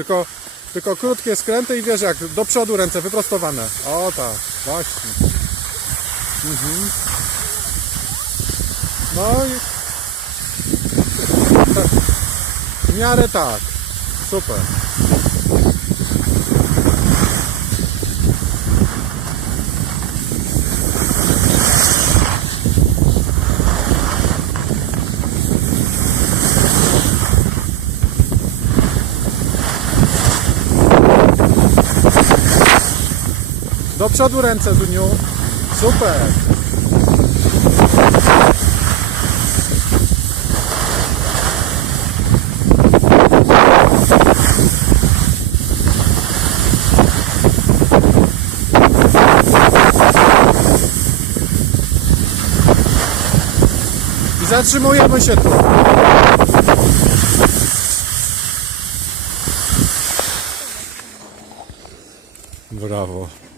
Tylko, tylko krótkie skręty i wiesz jak, do przodu ręce wyprostowane. O tak, właśnie. Mhm. No i... W miarę tak. Super. Do przodu ręce, Zuniu. Super. Zatrzymujemy się tu. Brawo.